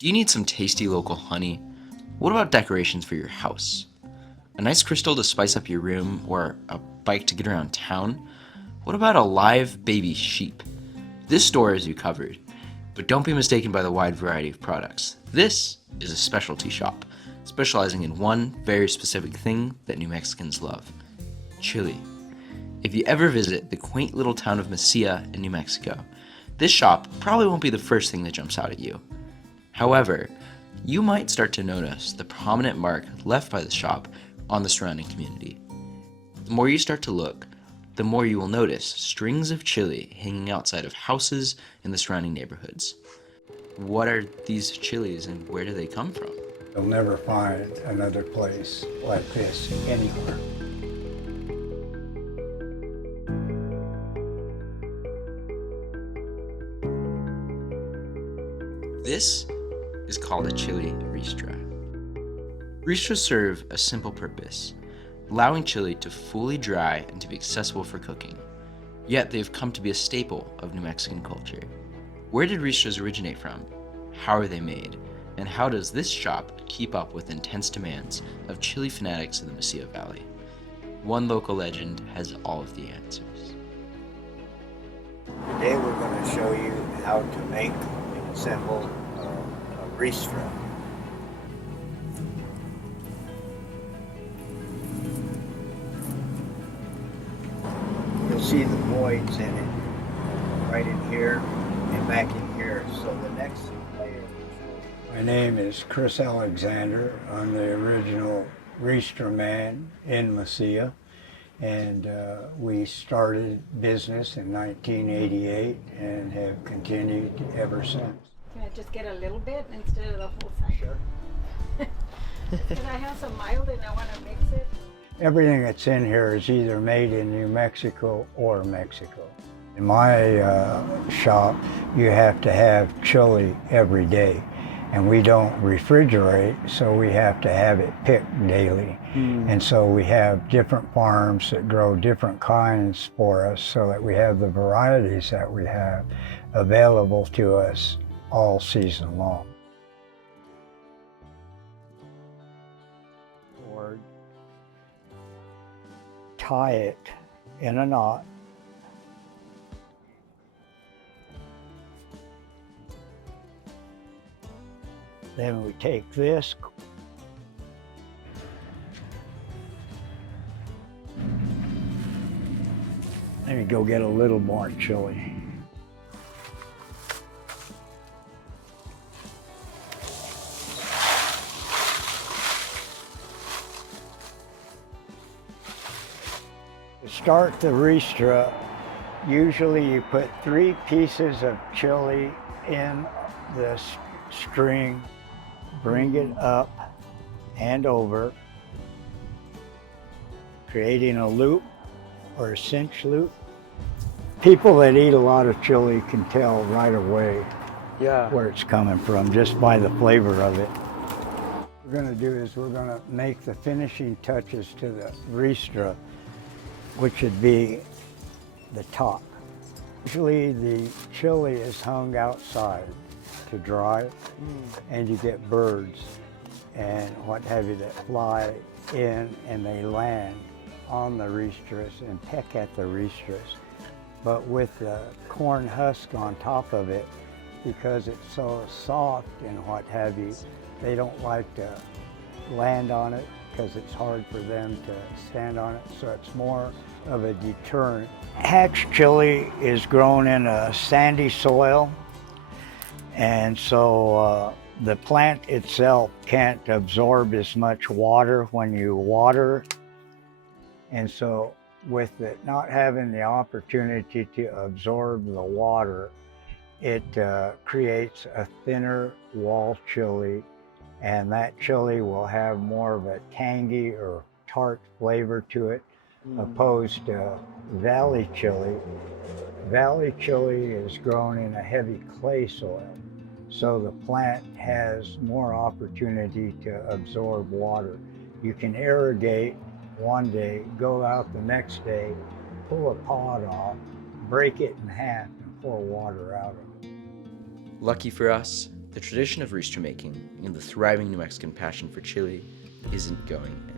Do you need some tasty local honey? What about decorations for your house? A nice crystal to spice up your room or a bike to get around town? What about a live baby sheep? This store has you covered, but don't be mistaken by the wide variety of products. This is a specialty shop, specializing in one very specific thing that New Mexicans love: chili. If you ever visit the quaint little town of Mesilla in New Mexico, this shop probably won't be the first thing that jumps out at you. However, you might start to notice the prominent mark left by the shop on the surrounding community. The more you start to look, the more you will notice strings of chili hanging outside of houses in the surrounding neighborhoods. What are these chilies and where do they come from? You'll never find another place like this anywhere. This is called a chili ristra. Ristras serve a simple purpose: allowing chili to fully dry and to be accessible for cooking. Yet they've come to be a staple of New Mexican culture. Where did ristras originate from? How are they made? And how does this shop keep up with intense demands of chili fanatics in the Mesilla Valley? One local legend has all of the answers. Today we're going to show you how to make and assemble a ristra. You'll see the voids in it, right in here and back in here. So the next layer. My name is Chris Alexander. I'm the original Ristra man in Mesilla, and we started business in 1988 and have continued ever since. Can I just get a little bit instead of the whole thing? Sure. Because I have some mild and I want to mix it. Everything that's in here is either made in New Mexico or Mexico. In my shop, you have to have chili every day, and we don't refrigerate, so we have to have it picked daily. And so we have different farms that grow different kinds for us so that we have the varieties that we have available to us all season long. Or tie it in a knot. Then we take this, let me go get a little more chili. To start the ristra, usually you put 3 pieces of chili in the string, bring it up and over, creating a loop or a cinch loop. People that eat a lot of chili can tell right away where it's coming from just by the flavor of it. What we're going to do is we're going to make the finishing touches to the ristra, which would be the top. Usually the chili is hung outside to dry, and you get birds and what have you that fly in and they land on the ristras and peck at the ristras. But with the corn husk on top of it, because it's so soft and what have you, they don't like to land on it because it's hard for them to stand on it, so it's more of a deterrent. Hatch chili is grown in a sandy soil, and so the plant itself can't absorb as much water when you water, and so with it not having the opportunity to absorb the water, it creates a thinner wall chili, and that chili will have more of a tangy or tart flavor to it, opposed to valley chili. Valley chili is grown in a heavy clay soil, so the plant has more opportunity to absorb water. You can irrigate one day, go out the next day, pull a pod off, break it in half, and pour water out of it. Lucky for us, The tradition of Ristra making and the thriving New Mexican passion for chili isn't going